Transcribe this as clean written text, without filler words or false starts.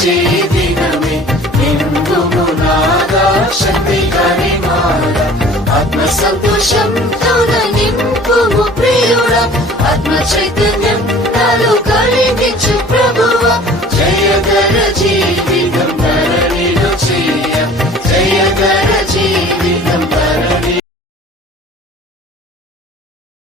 పిలిచే దినమే నిండుము నాగా శక్తి గరిమాల ఆత్మ సంతోషంతో నింపుము ప్రియుడా ఆత్మ చైతన్య